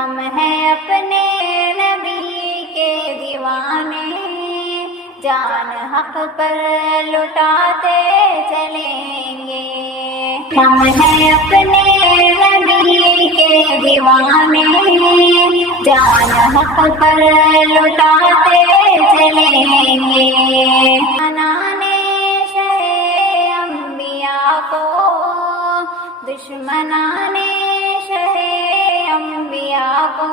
ہم ہیں اپنے نبی کے دیوانے، جان حق پر لٹاتے چلیں گے۔ ہم ہیں اپنے نبی کے دیوانے، جان حق پر لٹاتے چلیں گے۔ منانے شہ انبیاء کو، دشمنانے شہ انبیاء کو،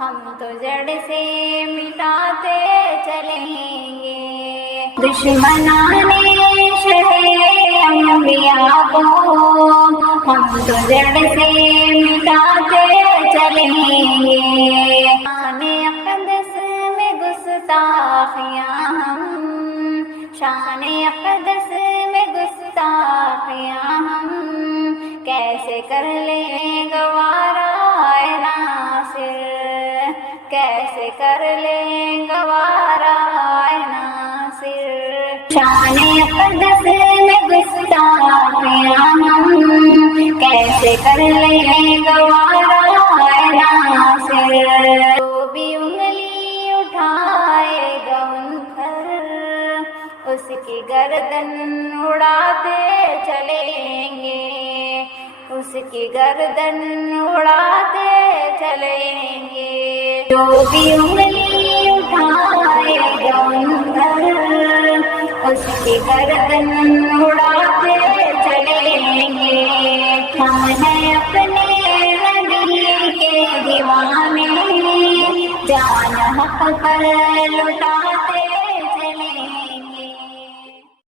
ہم تو جڑ سے مٹاتے چلیں گے۔ دشمنانے شہ انبیاء کو، ہم تو جڑ سے مٹاتے چلیں گے۔ شان اقدس میں گستاخیاں ہم، شان اقدس میں گستاخیاں ہم، کیسے کر لیں گوارا اے ناصر، کیسے کر لیں گوارا اے ناصر۔ شان اقدس میں گستاخیاں ہم، کیسے کر لیں گوارا اے ناصر۔ جو بھی انگلی اٹھائے گا ان پر، اس کی گردن اڑاتے چلیں گے، اس کی گردن اڑاتے چلیں گے۔ جو بھی انگلی اٹھائے گا ان پر، اس کی گردن اڑاتے چلیں گے۔ ہم ہیں اپنے نبی کے دیوانے، جان حق پر لٹاتے